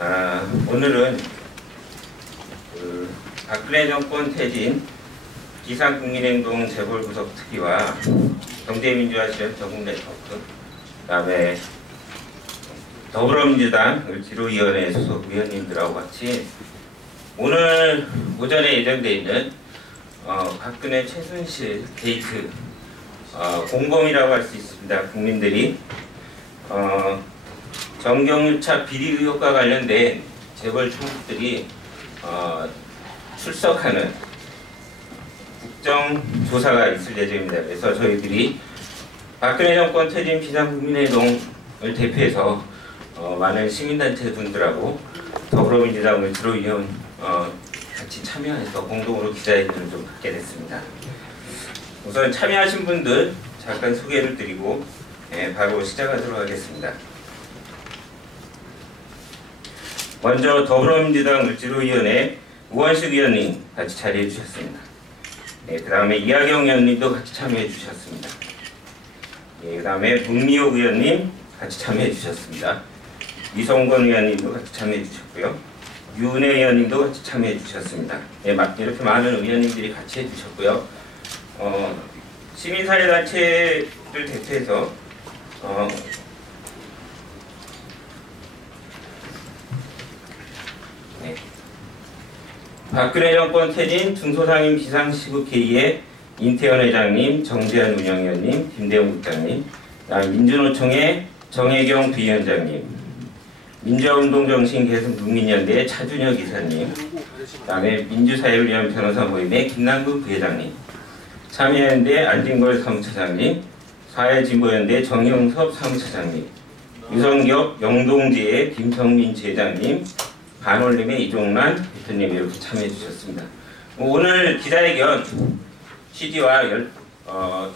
오늘은 박근혜 정권 퇴진 비상국민행동 재벌구속 특위와 경제민주화 실현 전국 네트워크, 그다음에 더불어민주당 을지로위원회 소속 위원님들하고 같이 오늘 오전에 예정되어 있는 박근혜 최순실 게이트 공범이라고 할 수 있습니다. 국민들이 정경유착 비리 의혹과 관련된 재벌 총수들이 출석하는 국정조사가 있을 예정입니다. 그래서 저희들이 박근혜 정권 퇴진 비상국민행동을 대표해서 많은 시민단체 분들하고 더불어민주당 을지로위원 같이 참여해서 공동으로 기자회견을 좀 갖게 됐습니다. 우선 참여하신 분들 잠깐 소개를 드리고 바로 시작하도록 하겠습니다. 먼저 더불어민주당 을지로위원회 우원식 위원님 같이 자리해 주셨습니다. 그 다음에 이하경 의원님도 같이 참여해 주셨습니다. 그 다음에 문미옥 의원님 같이 참여해 주셨습니다. 이성권 의원님도 같이 참여해 주셨고요. 유은혜 의원님도 같이 참여해 주셨습니다. 이렇게 많은 의원님들이 같이 해주셨고요. 시민사회단체를 대표해서 박근혜 정권 퇴진 중소상인 비상시국회의의 인태현 회장님, 정재현 운영위원님, 김대웅 국장님, 민주노총의 정혜경 부위원장님, 민주화운동정신 개선 국민연대의 차준혁 이사님, 그다음에 민주사회를 위한 변호사 모임의 김남근 부회장님, 참여연대 안진걸 사무처장님, 사회진보연대 정영섭 사무처장님, 유성기업 영동지의 김성민 지회장님, 반올림의 이종란 대표님 이렇게 참여해 주셨습니다. 오늘 기자회견 취지와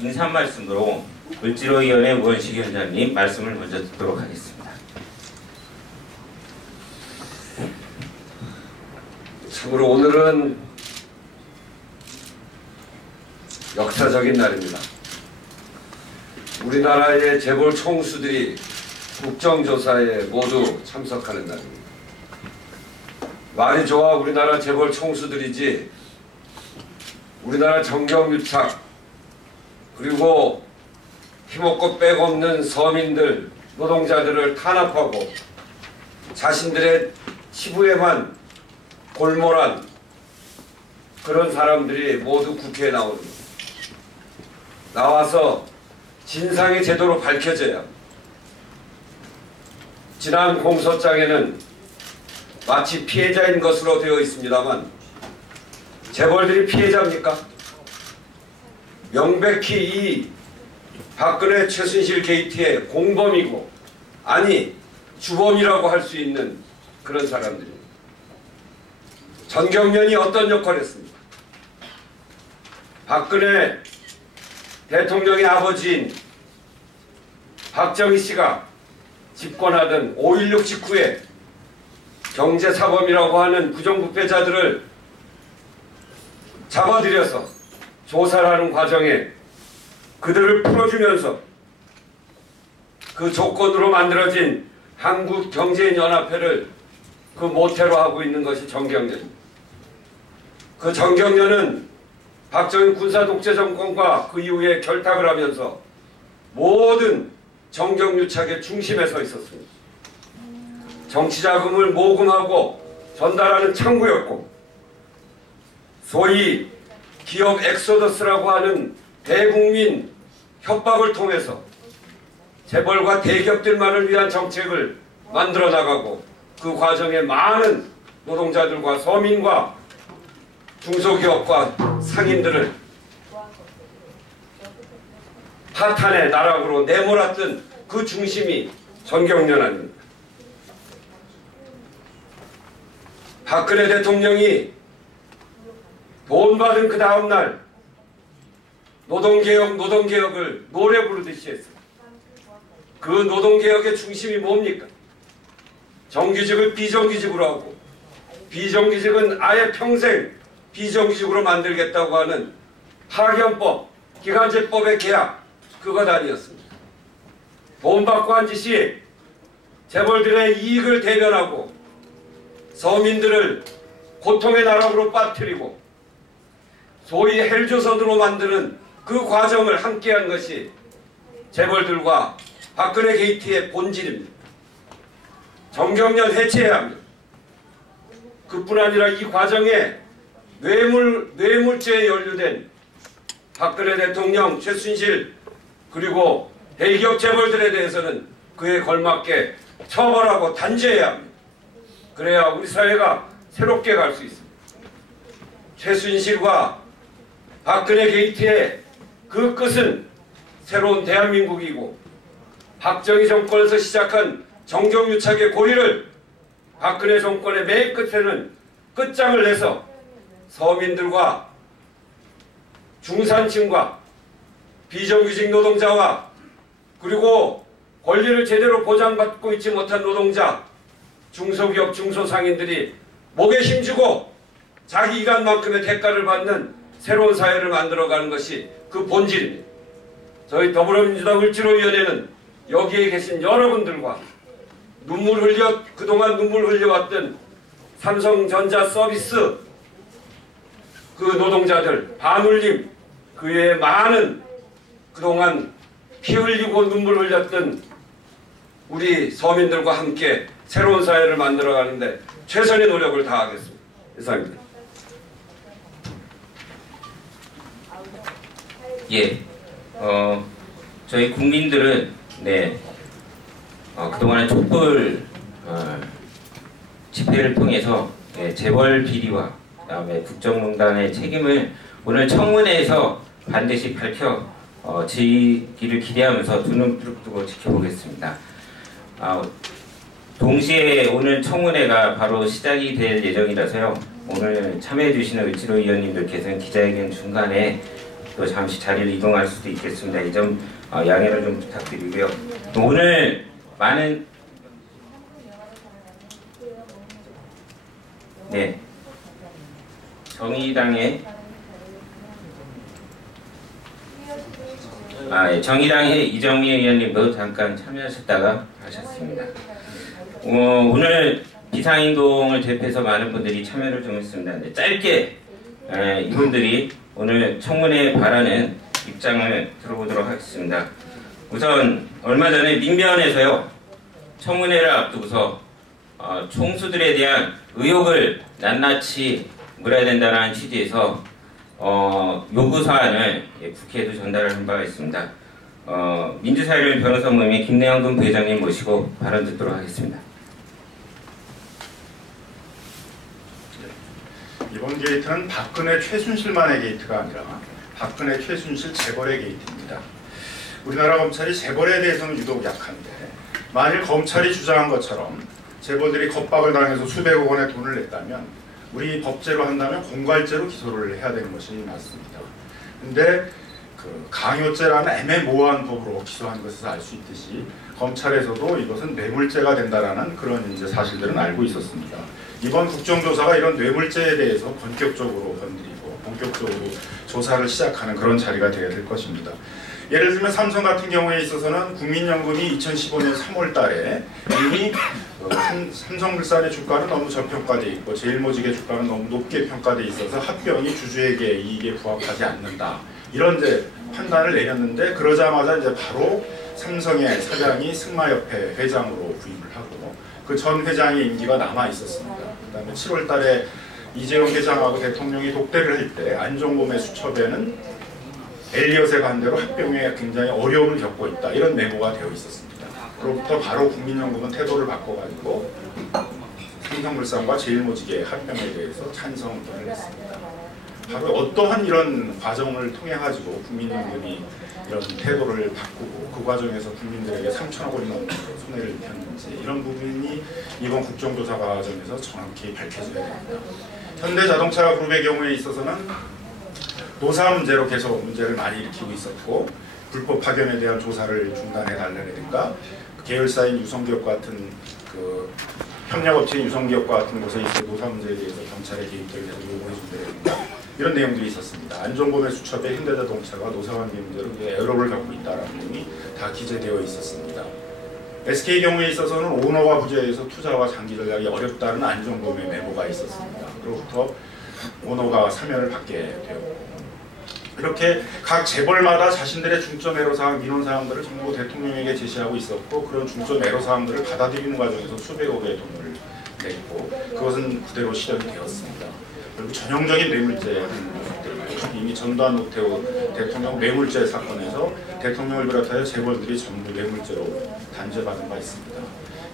인사 말씀으로 을지로위원회 우원식 위원장님 말씀을 먼저 듣도록 하겠습니다. 참으로 오늘은 역사적인 날입니다. 우리나라의 재벌 총수들이 국정조사에 모두 참석하는 날입니다. 말이 좋아 우리나라 재벌 총수들이지 우리나라 정경유착 그리고 힘없고 백없는 서민들, 노동자들을 탄압하고 자신들의 치부에만 골몰한 그런 사람들이 모두 국회에 나와서 진상이 제대로 밝혀져야. 지난 공소장에는 마치 피해자인 것으로 되어 있습니다만 재벌들이 피해자입니까? 명백히 이 박근혜 최순실 게이트의 공범이고 아니 주범이라고 할 수 있는 그런 사람들입니다. 전경련이 어떤 역할을 했습니까? 박근혜 대통령의 아버지인 박정희 씨가 집권하던 5.16 직후에 경제사범이라고 하는 부정부패자들을 잡아들여서 조사를 하는 과정에 그들을 풀어주면서 그 조건으로 만들어진 한국경제인연합회를 그 모태로 하고 있는 것이 정경련입니다. 그 정경련은 박정희 군사독재정권과 그 이후에 결탁을 하면서 모든 정경유착의 중심에 서 있었습니다. 정치자금을 모금하고 전달하는 창구였고 소위 기업 엑소더스라고 하는 대국민 협박을 통해서 재벌과 대기업들만을 위한 정책을 만들어 나가고 그 과정에 많은 노동자들과 서민과 중소기업과 상인들을 파탄의 나락으로 내몰았던 그 중심이 정경련 아닙니다. 박근혜 대통령이 돈 받은 그 다음날 노동개혁을 노래 부르듯이 했어요. 그 노동개혁의 중심이 뭡니까? 정규직을 비정규직으로 하고 비정규직은 아예 평생 비정규직으로 만들겠다고 하는 파견법, 기간제법의 계약, 그것 아니었습니다. 돈 받고 한 짓이 재벌들의 이익을 대변하고 서민들을 고통의 나락으로 빠뜨리고 소위 헬조선으로 만드는 그 과정을 함께한 것이 재벌들과 박근혜 게이트의 본질입니다. 정경련 해체해야 합니다. 그뿐 아니라 이 과정에 뇌물죄에 연루된 박근혜 대통령, 최순실 그리고 대기업 재벌들에 대해서는 그에 걸맞게 처벌하고 단죄해야 합니다. 그래야 우리 사회가 새롭게 갈 수 있습니다. 최순실과 박근혜 게이트의 그 끝은 새로운 대한민국이고 박정희 정권에서 시작한 정경유착의 고리를 박근혜 정권의 맨 끝에는 끝장을 내서 서민들과 중산층과 비정규직 노동자와 그리고 권리를 제대로 보장받고 있지 못한 노동자, 중소기업, 중소상인들이 목에 힘주고 자기 일한만큼의 대가를 받는 새로운 사회를 만들어가는 것이 그 본질입니다. 저희 더불어민주당 을지로위원회는 여기에 계신 여러분들과 그동안 눈물 흘려왔던 삼성전자 서비스 그 노동자들, 반울림, 그 외에 많은 그동안 피 흘리고 눈물 흘렸던 우리 서민들과 함께 새로운 사회를 만들어가는데 최선의 노력을 다하겠습니다. 이상입니다. 예, 저희 국민들은 그동안의 촛불 집회를 통해서 재벌 비리와 그다음에 국정농단의 책임을 오늘 청문회에서 반드시 밝혀 지기를 기대하면서 두 눈 뜨고 지켜보겠습니다. 동시에 오늘 청문회가 바로 시작이 될 예정이라서요. 오늘 참여해 주시는 을지로 위원님들께서는 기자회견 중간에 또 잠시 자리를 이동할 수도 있겠습니다. 이 점 양해를 좀 부탁드리고요. 오늘 많은 정의당의 이정미 의원님도 잠깐 참여하셨다가 하셨습니다. 오늘 비상행동을 대표해서 많은 분들이 참여를 좀 했습니다. 짧게 이분들이 오늘 청문회에 바라는 입장을 들어보도록 하겠습니다. 우선 얼마 전에 민변에서요, 청문회를 앞두고서 총수들에 대한 의혹을 낱낱이 물어야 된다는 취지에서 요구사안을 국회에도 전달을 한 바가 있습니다. 민주사회를 변호사 모임의 김내영근 부회장님 모시고 발언 듣도록 하겠습니다. 이번 게이트는 박근혜 최순실만의 게이트가 아니라 박근혜 최순실 재벌의 게이트입니다. 우리나라 검찰이 재벌에 대해서는 유독 약한데, 만일 검찰이 주장한 것처럼 재벌들이 겁박을 당해서 수백억 원의 돈을 냈다면 우리 법제로 한다면 공갈죄로 기소를 해야 되는 것이 맞습니다. 근데 그 강요죄라는 애매모호한 법으로 기소한 것을 알 수 있듯이 검찰에서도 이것은 뇌물죄가 된다라는 그런 이제 사실들은 알고 있었습니다. 이번 국정조사가 이런 뇌물죄에 대해서 본격적으로 건드리고 본격적으로 조사를 시작하는 그런 자리가 되어야 될 것입니다. 예를 들면 삼성 같은 경우에 있어서는 국민연금이 2015년 3월 달에 이미 삼성물산의 주가는 너무 저평가되어 있고 제일모직의 주가는 너무 높게 평가되어 있어서 합병이 주주에게 이익에 부합하지 않는다, 이런 이제 판단을 내렸는데, 그러자마자 이제 바로 삼성의 사장이 승마협회 회장으로 부임을 하고 그 전 회장의 임기가 남아 있었습니다. 그 다음에 7월 달에 이재용 회장하고 대통령이 독대를 할 때 안종범의 수첩에는 엘리엇의 반대로 합병에 굉장히 어려움을 겪고 있다, 이런 메모가 되어 있었습니다. 그로부터 바로 국민연금은 태도를 바꿔가지고 삼성물산과 제일모직의 합병에 대해서 찬성을 했습니다. 바로 어떠한 이런 과정을 통해 가지고 국민연금이 이런 태도를 바꾸고 그 과정에서 국민들에게 3천억 원이 넘는 손해를 입혔는지, 이런 부분이 이번 국정조사 과정에서 정확히 밝혀져야 됩니다. 현대자동차 그룹의 경우에 있어서는 노사 문제로 계속 문제를 많이 일으키고 있었고, 불법 파견에 대한 조사를 중단해달라든가, 계열사인 유성기업 같은 그 협력업체인 유성기업과 같은 곳에 있어 노사 문제에 대해서 경찰의 개입을 계속 요구해준다든가, 이런 내용들이 있었습니다. 안종범의 수첩에 현대자동차가 노사관계 문제로 에러를 겪고 있다는 내용이 다 기재되어 있었습니다. SK 경우에 있어서는 오너가 부재해서 투자와 장기 전략이 어렵다는 안종범의 메모가 있었습니다. 그로부터 오너가 사면을 받게 되었고, 이렇게 각 재벌마다 자신들의 중점 애로사항, 민원사항들을 전부 대통령에게 제시하고 있었고, 그런 중점 애로사항들을 받아들이는 과정에서 수백억의 돈을 냈고, 그것은 그대로 실현이 되었습니다. 그리고 전형적인 뇌물죄의 모습들입니다. 이미 전두환 노태우 대통령 뇌물죄 사건에서 대통령을 비롯하여 재벌들이 전부 뇌물죄로 단죄받은 바 있습니다.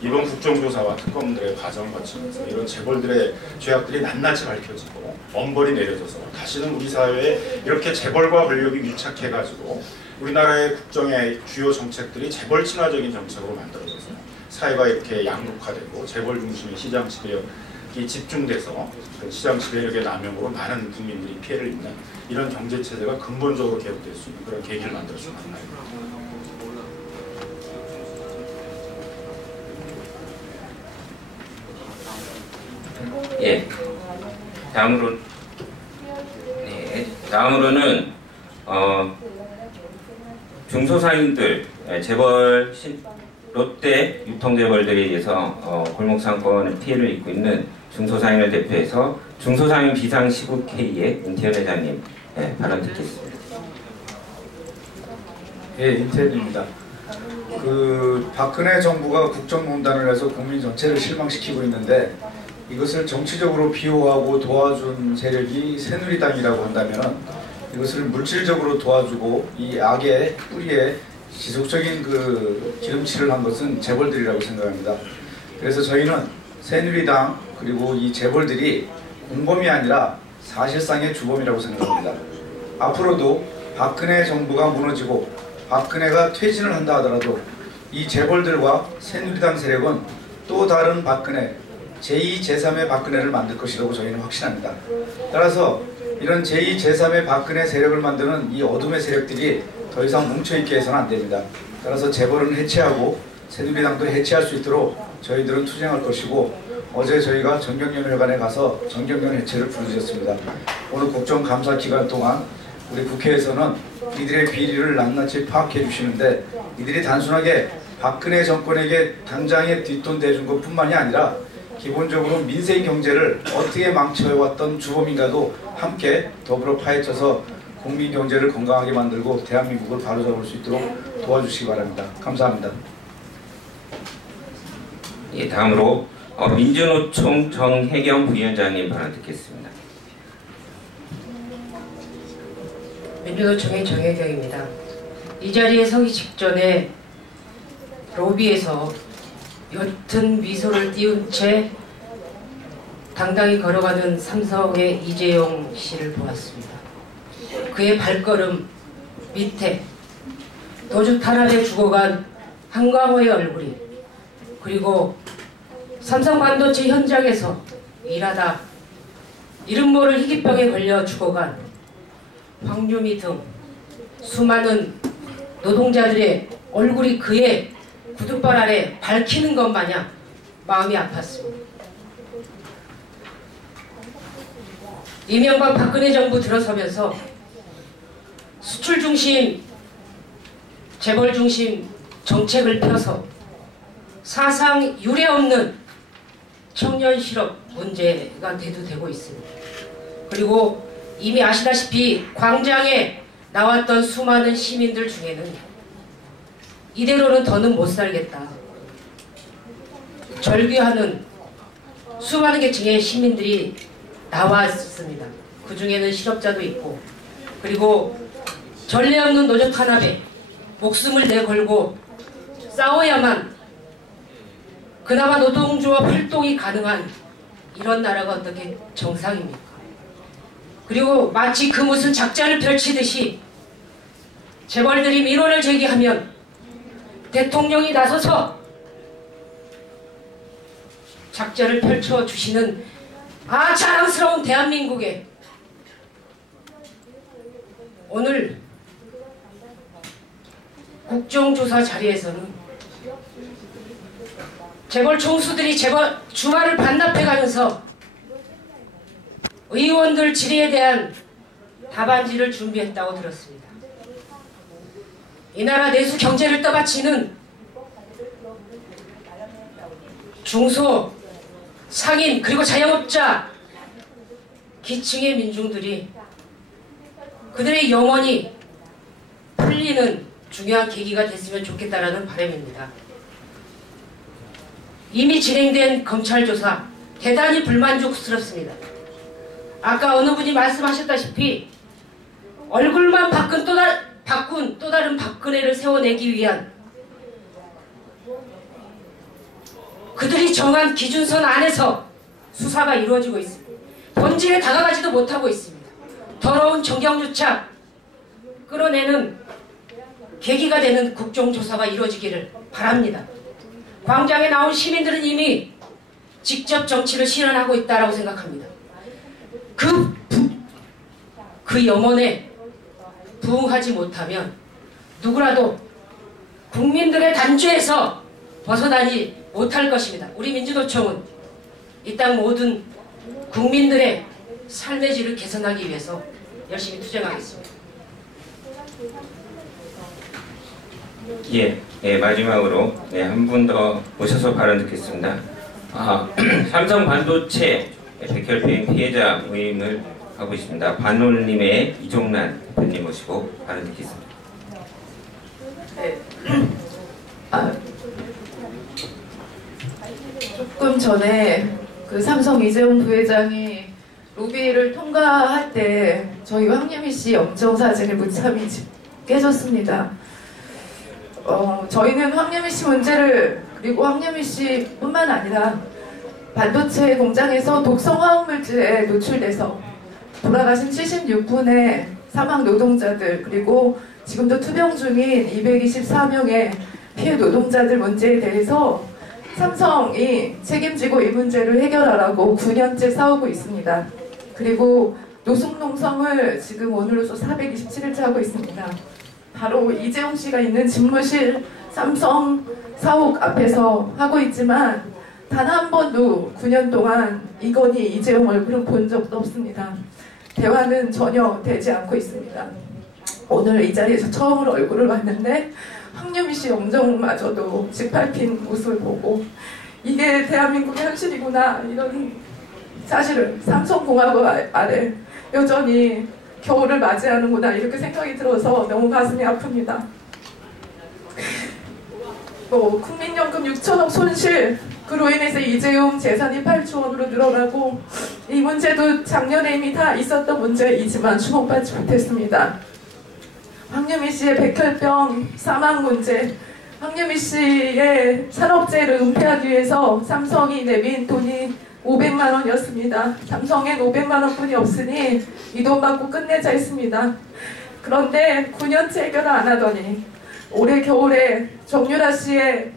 이번 국정조사와 특검들의 과정을 거치면서 이런 재벌들의 죄악들이 낱낱이 밝혀지고 엄벌이 내려져서 다시는 우리 사회에 이렇게 재벌과 권력이 밀착해가지고 우리나라의 국정의 주요 정책들이 재벌 친화적인 정책으로 만들어져서 사회가 이렇게 양극화되고 재벌 중심의 시장 지배력이 집중돼서 그 시장 지배력의 남용으로 많은 국민들이 피해를 입는 이런 경제 체제가 근본적으로 개혁될 수 있는 그런 계기를 만들어주는 하나입니다. 예. 다음으로는 중소상인들, 재벌, 롯데 유통재벌들에 의해서 골목상권의 피해를 입고 있는 중소상인을 대표해서 중소상인 비상시국회의의 임태현 회장님 발언 듣겠습니다. 예, 임태현입니다. 박근혜 정부가 국정농단을 해서 국민 전체를 실망시키고 있는데, 이것을 정치적으로 비호하고 도와준 세력이 새누리당이라고 한다면 이것을 물질적으로 도와주고 이 악의 뿌리에 지속적인 기름칠을 한 것은 재벌들이라고 생각합니다. 그래서 저희는 새누리당 그리고 이 재벌들이 공범이 아니라 사실상의 주범이라고 생각합니다. 앞으로도 박근혜 정부가 무너지고 박근혜가 퇴진을 한다 하더라도 이 재벌들과 새누리당 세력은 또 다른 박근혜, 제2, 제3의 박근혜를 만들 것이라고 저희는 확신합니다. 따라서 이런 제2, 제3의 박근혜 세력을 만드는 이 어둠의 세력들이 더 이상 뭉쳐있게 해서는 안 됩니다. 따라서 재벌은 해체하고 새누리당도 해체할 수 있도록 저희들은 투쟁할 것이고, 어제 저희가 정경련회관에 가서 정경련 해체를 부르짖었습니다. 오늘 국정감사 기간 동안 우리 국회에서는 이들의 비리를 낱낱이 파악해 주시는데, 이들이 단순하게 박근혜 정권에게 당장에 뒷돈 대준 것뿐만이 아니라 기본적으로 민생 경제를 어떻게 망쳐왔던 주범인가도 함께 더불어 파헤쳐서 국민 경제를 건강하게 만들고 대한민국을 바로잡을 수 있도록 도와주시기 바랍니다. 감사합니다. 예, 다음으로 민주노총 정혜경 부위원장님 발언 듣겠습니다. 민주노총의 정혜경입니다. 이 자리에 서기 직전에 로비에서 옅은 미소를 띄운 채 당당히 걸어가는 삼성의 이재용 씨를 보았습니다. 그의 발걸음 밑에 도주 탄압에 죽어간 한광호의 얼굴이, 그리고 삼성 반도체 현장에서 일하다 이름 모를 희귀병에 걸려 죽어간 황유미 등 수많은 노동자들의 얼굴이 그의 구둣발 아래 밝히는 것 마냥 마음이 아팠습니다. 이명박 박근혜 정부 들어서면서 수출 중심, 재벌 중심 정책을 펴서 사상 유례 없는 청년 실업 문제가 대두되고 있습니다. 그리고 이미 아시다시피 광장에 나왔던 수많은 시민들 중에는 이대로는 더는 못 살겠다, 절규하는 수많은 계층의 시민들이 나왔습니다. 그 중에는 실업자도 있고, 그리고 전례 없는 노조 탄압에 목숨을 내걸고 싸워야만 그나마 노동조합 활동이 가능한 이런 나라가 어떻게 정상입니까? 그리고 마치 그 무슨 작전을 펼치듯이 재벌들이 민원을 제기하면 대통령이 나서서 작전을 펼쳐주시는 자랑스러운 대한민국에 오늘 국정조사 자리에서는 재벌 총수들이 주말을 반납해가면서 의원들 질의에 대한 답안지를 준비했다고 들었습니다. 이 나라 내수 경제를 떠받치는 중소, 상인, 그리고 자영업자, 기층의 민중들이 그들의 영혼이 풀리는 중요한 계기가 됐으면 좋겠다라는 바람입니다. 이미 진행된 검찰 조사 대단히 불만족스럽습니다. 아까 어느 분이 말씀하셨다시피 얼굴만 바꾼 또 다른 박근혜를 세워내기 위한 그들이 정한 기준선 안에서 수사가 이루어지고 있습니다. 본질에 다가가지도 못하고 있습니다. 더러운 정경유착 끌어내는 계기가 되는 국정조사가 이루어지기를 바랍니다. 광장에 나온 시민들은 이미 직접 정치를 실현하고 있다고 생각합니다. 그 염원에 부응하지 못하면 누구라도 국민들의 단죄에서 벗어나지 못할 것입니다. 우리 민주노총은 이 땅 모든 국민들의 삶의 질을 개선하기 위해서 열심히 투쟁하겠습니다. 마지막으로 한 분 더 모셔서 발언 듣겠습니다. 삼성 반도체 백혈병 피해자 모임을 하고 있습니다. 반올림의 이종란 대표님 모시고 발언 듣겠습니다. 네. 조금 전에 그 삼성 이재용 부회장이 로비를 통과할 때 저희 황유미 씨 영정 사진을 무참히 깨졌습니다. 저희는 황유미 씨 문제를, 그리고 황유미 씨뿐만 아니라 반도체 공장에서 독성 화학물질에 노출돼서 돌아가신 76분의 사망 노동자들, 그리고 지금도 투병 중인 224명의 피해 노동자들 문제에 대해서 삼성이 책임지고 이 문제를 해결하라고 9년째 싸우고 있습니다. 그리고 노숙농성을 지금 오늘로서 427일째 하고 있습니다. 바로 이재용 씨가 있는 집무실 삼성 사옥 앞에서 하고 있지만 단 한 번도 9년 동안 이건희 이재용 얼굴은 본 적도 없습니다. 대화는 전혀 되지 않고 있습니다. 오늘 이 자리에서 처음으로 얼굴을 봤는데 황유미 씨 영정마저도 짓밟힌 모습을 보고 이게 대한민국의 현실이구나, 이런 사실을 삼성공화국 아래 여전히 겨울을 맞이하는구나, 이렇게 생각이 들어서 너무 가슴이 아픕니다. 국민연금 6천억 손실, 그로 인해서 이재용 재산이 8조 원으로 늘어나고, 이 문제도 작년에 이미 다 있었던 문제이지만 주목받지 못했습니다. 황유미 씨의 백혈병 사망 문제, 황유미 씨의 산업재해를 은폐하기 위해서 삼성이 내민 돈이 500만 원이었습니다. 삼성엔 500만 원뿐이 없으니 이 돈 받고 끝내자 했습니다. 그런데 9년째 해결을 안 하더니 올해 겨울에 정유라 씨의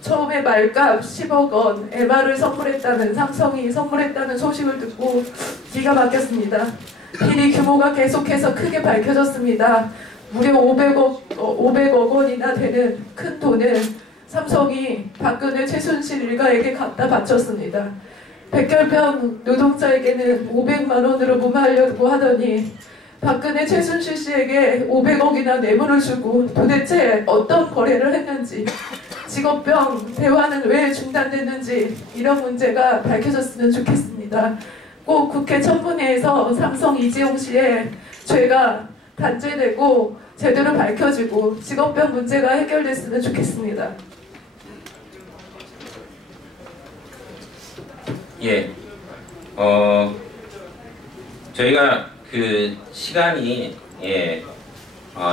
처음에 말값 10억 원 MR을 선물했다는, 삼성이 선물했다는 소식을 듣고 기가 막혔습니다. 비리 규모가 계속해서 크게 밝혀졌습니다. 무려 500억 원이나 되는 큰 돈을 삼성이 박근혜 최순실 일가에게 갖다 바쳤습니다. 백혈병 노동자에게는 500만 원으로 무마하려고 하더니 박근혜 최순실 씨에게 500억이나 뇌물을 주고 도대체 어떤 거래를 했는지, 직업병 대화는 왜 중단됐는지, 이런 문제가 밝혀졌으면 좋겠습니다. 꼭 국회 청문회에서 삼성 이재용 씨의 죄가 단죄되고 제대로 밝혀지고 직업병 문제가 해결됐으면 좋겠습니다. 저희가 그 시간이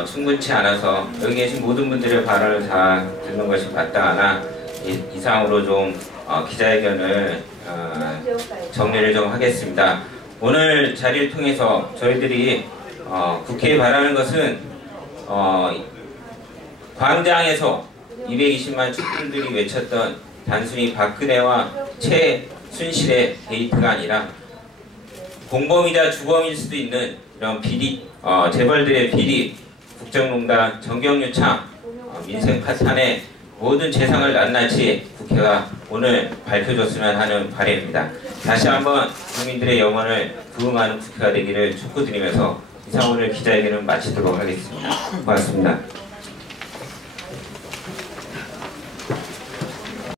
충분치 않아서 여기 계신 모든 분들의 발언을 다 듣는 것이 마땅하나 이상으로 좀 기자회견을 정리를 좀 하겠습니다. 오늘 자리를 통해서 저희들이 국회에 바라는 것은 광장에서 220만 촛불들이 외쳤던 단순히 박근혜와 최순실의 게이트가 아니라 공범이자 주범일 수도 있는 이런 비리, 재벌들의 비리, 국정농단, 정경유착, 민생 파탄의 모든 재상을 낱낱이 국회가 오늘 밝혀줬으면 하는 바람입니다. 다시 한번 국민들의 영혼을 부응하는 국회가 되기를 촉구드리면서 이상 오늘 기자회견을 마치도록 하겠습니다. 고맙습니다.